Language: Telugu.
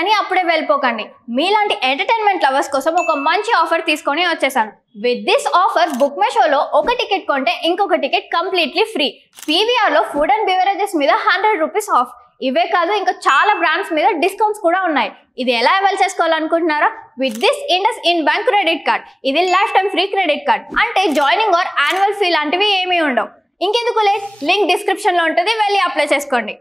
అయిపోతుందని అప్పుడే వెళ్ళిపోకండి. మీలాంటి ఎంటర్టైన్మెంట్ లవర్స్ కోసం ఒక మంచి ఆఫర్ తీసుకొని వచ్చేసాను. With this offer book my షోలో ఒక టికెట్ కొంటే ఇంకొక టికెట్ కంప్లీట్లీ ఫ్రీ. పీవీఆర్లో ఫుడ్ అండ్ బెవరేజెస్ మీద 100 రూపీస్ ఆఫ్. ఇవే కాదు, ఇంకా చాలా బ్రాండ్స్ మీద డిస్కౌంట్స్ కూడా ఉన్నాయి. ఇది ఎలా అవైల్ చేసుకోవాలనుకుంటున్నారా? With this IndusInd bank credit card. ఇది lifetime free credit card. అంటే జాయినింగ్ ఆర్ యాన్యువల్ ఫీ లాంటివి ఏమీ ఉండవు. ఇంకెందుకు లేట్, లింక్ డిస్క్రిప్షన్లో ఉంటుంది, వెళ్ళి అప్లై చేసుకోండి.